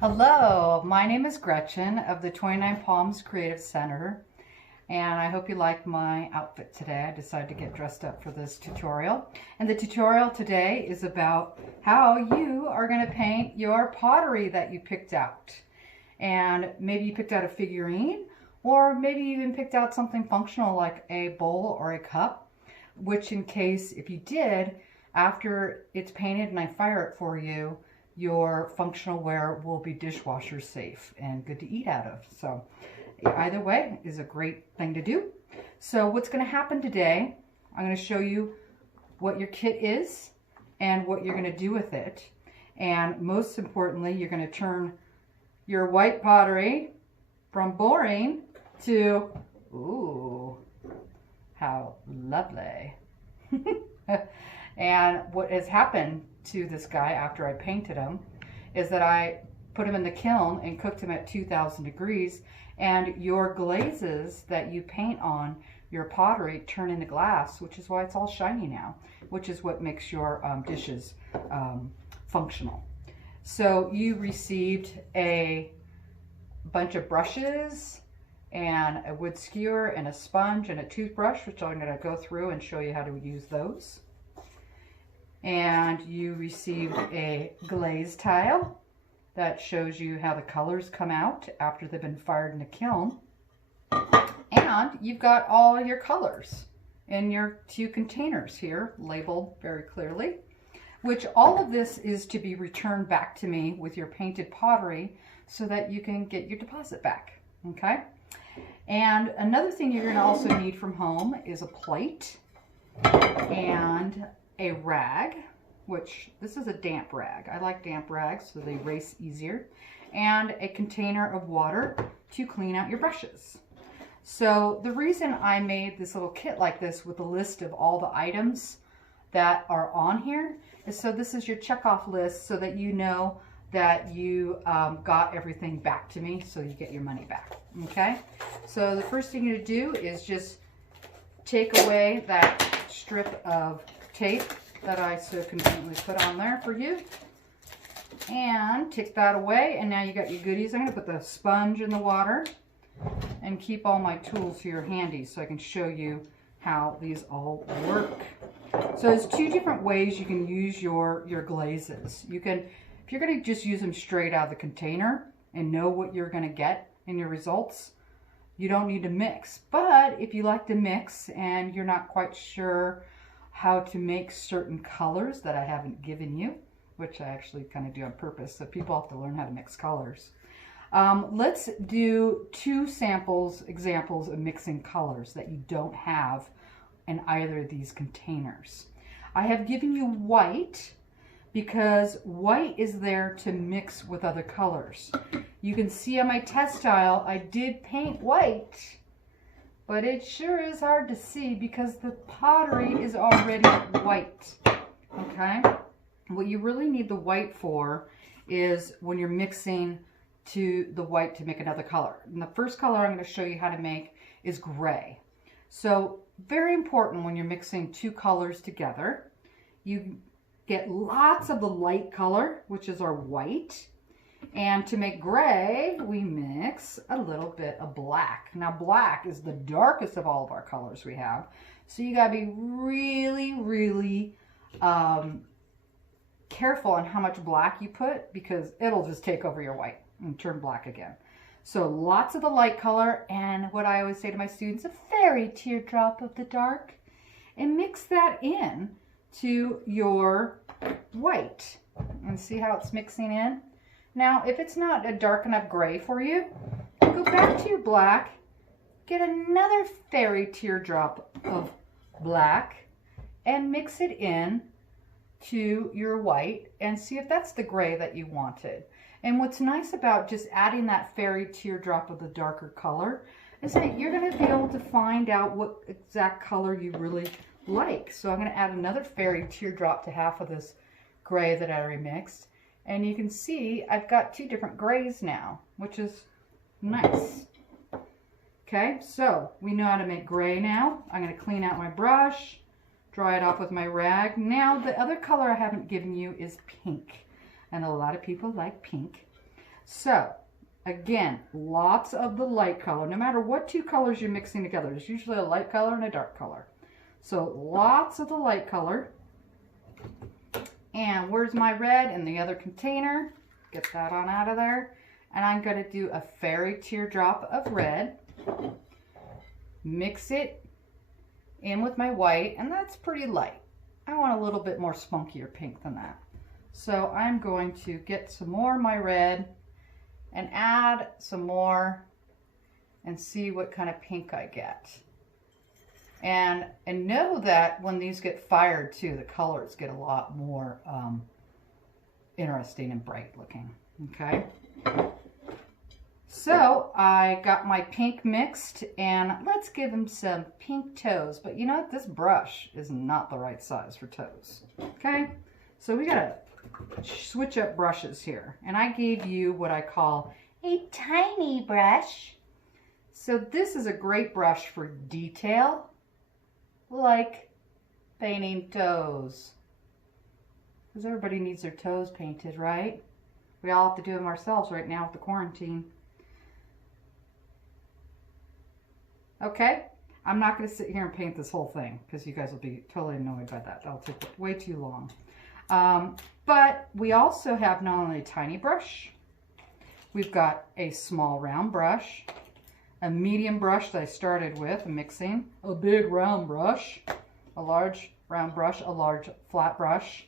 Hello, my name is Gretchen of the 29 Palms Creative Center, and I hope you like my outfit today. I decided to get dressed up for this tutorial, and the tutorial today is about how you are going to paint your pottery that you picked out. And maybe you picked out a figurine, or maybe you even picked out something functional like a bowl or a cup, which in case if you did, after it's painted and I fire it for you, your functional wear will be dishwasher safe and good to eat out of. So either way is a great thing to do. So what's going to happen today, I'm going to show you what your kit is and what you're going to do with it. And most importantly, you're going to turn your white pottery from boring to, ooh, how lovely. And what has happened to this guy after I painted him is that I put him in the kiln and cooked him at 2,000 degrees, and your glazes that you paint on your pottery turn into glass, which is why it's all shiny now, which is what makes your dishes functional. So you received a bunch of brushes and a wood skewer and a sponge and a toothbrush, which I'm going to go through and show you how to use those. And you received a glaze tile that shows you how the colors come out after they've been fired in the kiln. And you've got all your colors in your 2 containers here, labeled very clearly, which all of this is to be returned back to me with your painted pottery so that you can get your deposit back, okay? And another thing you're going to also need from home is a plate and a rag, which this is a damp rag. I like damp rags so they erase easier, and a container of water to clean out your brushes. So the reason I made this little kit like this with a list of all the items that are on here is so this is your checkoff list so that you know that you got everything back to me so you get your money back, okay? So the first thing you do is just take away that strip of tape that I so conveniently put on there for you, and take that away, and now you got your goodies. I'm going to put the sponge in the water and keep all my tools here handy so I can show you how these all work. So there's 2 different ways you can use your glazes. You can, if you're going to just use them straight out of the container and know what you're going to get in your results, you don't need to mix. But if you like to mix and you're not quite sure how to make certain colors that I haven't given you, which I actually kind of do on purpose, so people have to learn how to mix colors. Let's do 2 examples of mixing colors that you don't have in either of these containers. I have given you white because white is there to mix with other colors. You can see on my test tile I did paint white, but it sure is hard to see because the pottery is already white, okay? What you really need the white for is when you're mixing to the white to make another color. And the first color I'm going to show you how to make is gray. So very important when you're mixing 2 colors together. You get lots of the light color, which is our white. And to make gray, we mix a little bit of black. Now black is the darkest of all of our colors we have. So you gotta be really, really careful on how much black you put because it'll just take over your white and turn black again. So lots of the light color, and what I always say to my students, a fairy teardrop of the dark, and mix that in to your white. And see how it's mixing in? Now, if it's not a dark enough gray for you, go back to your black, get another fairy teardrop of black, and mix it in to your white, and see if that's the gray that you wanted. And what's nice about just adding that fairy teardrop of the darker color is that you're going to be able to find out what exact color you really like. So I'm going to add another fairy teardrop to half of this gray that I remixed. And you can see I've got 2 different grays now, which is nice. Okay, so we know how to make gray now. I'm going to clean out my brush, dry it off with my rag. Now the other color I haven't given you is pink. And a lot of people like pink. So again, lots of the light color. No matter what two colors you're mixing together, there's usually a light color and a dark color. So lots of the light color. And where's my red in the other container? Get that on out of there. And I'm going to do a fairy teardrop of red. Mix it in with my white, and that's pretty light. I want a little bit more spunkier pink than that. So I'm going to get some more of my red and add some more and see what kind of pink I get. And know that when these get fired too, the colors get a lot more interesting and bright looking. Okay. So I got my pink mixed, and let's give him some pink toes. But you know what? This brush is not the right size for toes. Okay. So we gotta switch up brushes here. And I gave you what I call a tiny brush. So this is a great brush for detail, like painting toes. Because everybody needs their toes painted, right? We all have to do them ourselves right now with the quarantine. Okay, I'm not going to sit here and paint this whole thing because you guys will be totally annoyed by that. That'll take way too long. But we also have not only a tiny brush, we've got a small round brush, a medium brush that I started with mixing, a big round brush, a large round brush, a large flat brush,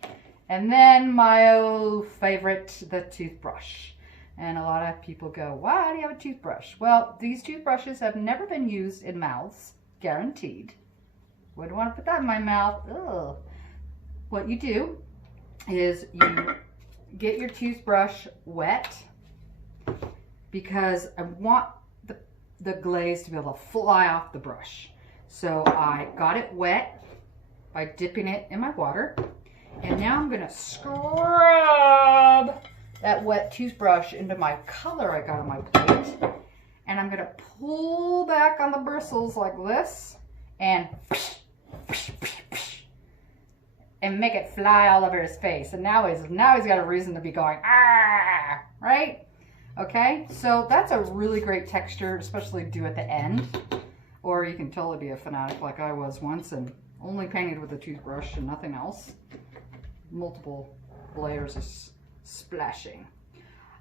and then my old favorite, the toothbrush. And a lot of people go, why do you have a toothbrush? Well, these toothbrushes have never been used in mouths, guaranteed. Wouldn't want to put that in my mouth. Ugh. What you do is you get your toothbrush wet, because I want the glaze to be able to fly off the brush. So I got it wet by dipping it in my water. And now I'm going to scrub that wet toothbrush into my color I got on my plate. And I'm going to pull back on the bristles like this and make it fly all over his face. And now he's got a reason to be going, ah, right? Okay, so that's a really great texture, especially to do at the end. Or you can totally be a fanatic like I was once and only painted with a toothbrush and nothing else. Multiple layers of splashing.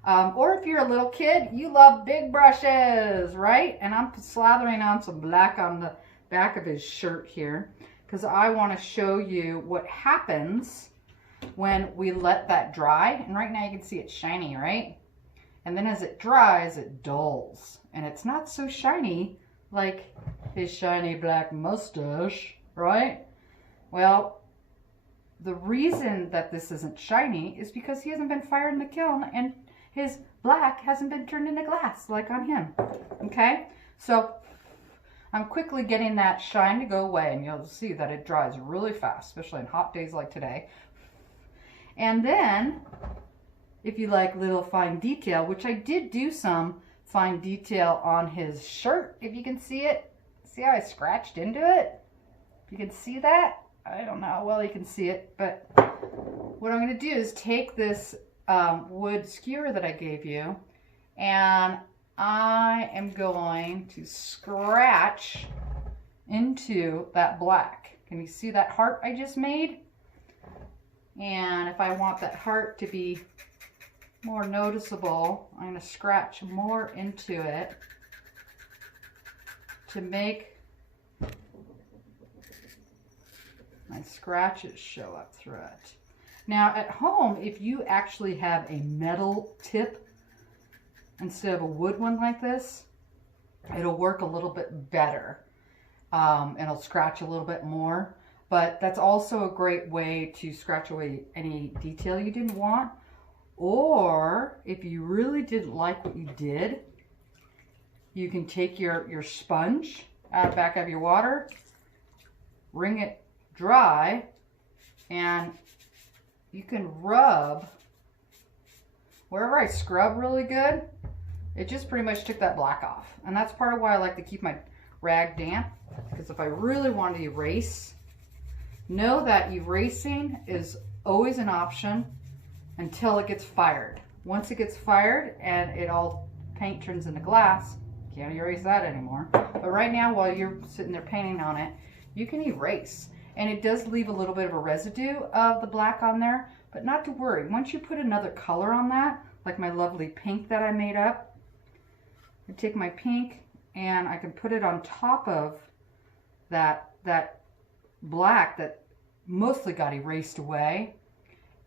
Or if you're a little kid, you love big brushes, right? And I'm slathering on some black on the back of his shirt here because I want to show you what happens when we let that dry. And right now you can see it's shiny, right? And then as it dries, it dulls. And it's not so shiny like his shiny black mustache, right? Well, the reason that this isn't shiny is because he hasn't been fired in the kiln and his black hasn't been turned into glass like on him. Okay, so I'm quickly getting that shine to go away, and you'll see that it dries really fast, especially in hot days like today. And then if you like little fine detail, which I did do some fine detail on his shirt, if you can see it. See how I scratched into it? If you can see that? I don't know how well you can see it, but what I'm going to do is take this wood skewer that I gave you, and I am going to scratch into that black. Can you see that heart I just made? And if I want that heart to be more noticeable, I'm going to scratch more into it to make my scratches show up through it. Now at home, if you actually have a metal tip instead of a wood one like this, it'll work a little bit better. It'll scratch a little bit more, but that's also a great way to scratch away any detail you didn't want. Or if you really didn't like what you did, you can take your sponge out back of your water, wring it dry, and you can rub wherever I scrub really good. It just pretty much took that black off, and that's part of why I like to keep my rag damp, because if I really want to erase, know that erasing is always an option until it gets fired. once it gets fired and it all paint turns into glass, can't erase that anymore. But right now, while you're sitting there painting on it, you can erase. And it does leave a little bit of a residue of the black on there, but not to worry. Once you put another color on that, like my lovely pink that I made up, I take my pink and I can put it on top of that black that mostly got erased away,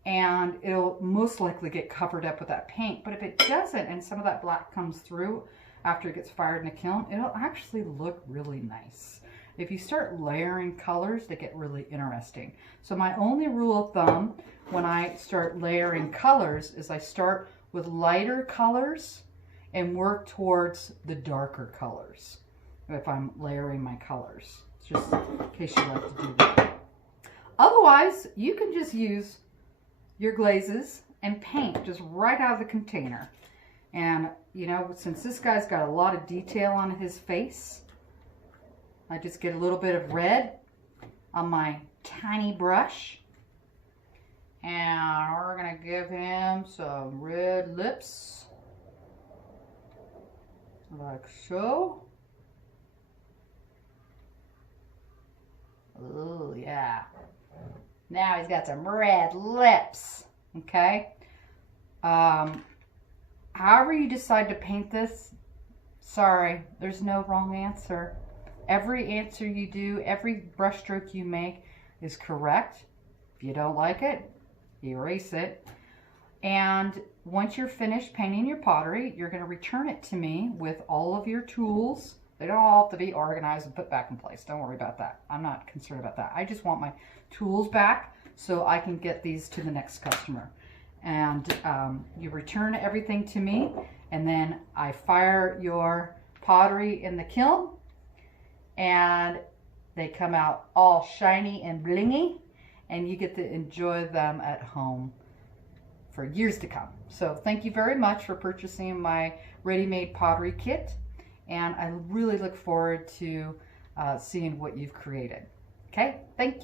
and it'll most likely get covered up with that paint. But if it doesn't and some of that black comes through after it gets fired in the kiln, it'll actually look really nice. If you start layering colors, they get really interesting. So my only rule of thumb when I start layering colors is I start with lighter colors and work towards the darker colors if I'm layering my colors. It's just in case you like to do that. Otherwise, you can just use your glazes and paint just right out of the container. And, you know, since this guy's got a lot of detail on his face, I just get a little bit of red on my tiny brush. And we're going to give him some red lips. Like so. Oh, yeah. Now he's got some red lips. Okay. However you decide to paint this, sorry, there's no wrong answer. Every answer you do, every brush stroke you make is correct. If you don't like it, erase it. And once you're finished painting your pottery, you're going to return it to me with all of your tools. They don't all have to be organized and put back in place. Don't worry about that. I'm not concerned about that. I just want my tools back so I can get these to the next customer. And you return everything to me, and then I fire your pottery in the kiln, and they come out all shiny and blingy, and you get to enjoy them at home for years to come. So thank you very much for purchasing my ready-made pottery kit, and I really look forward to seeing what you've created. Okay, thank you.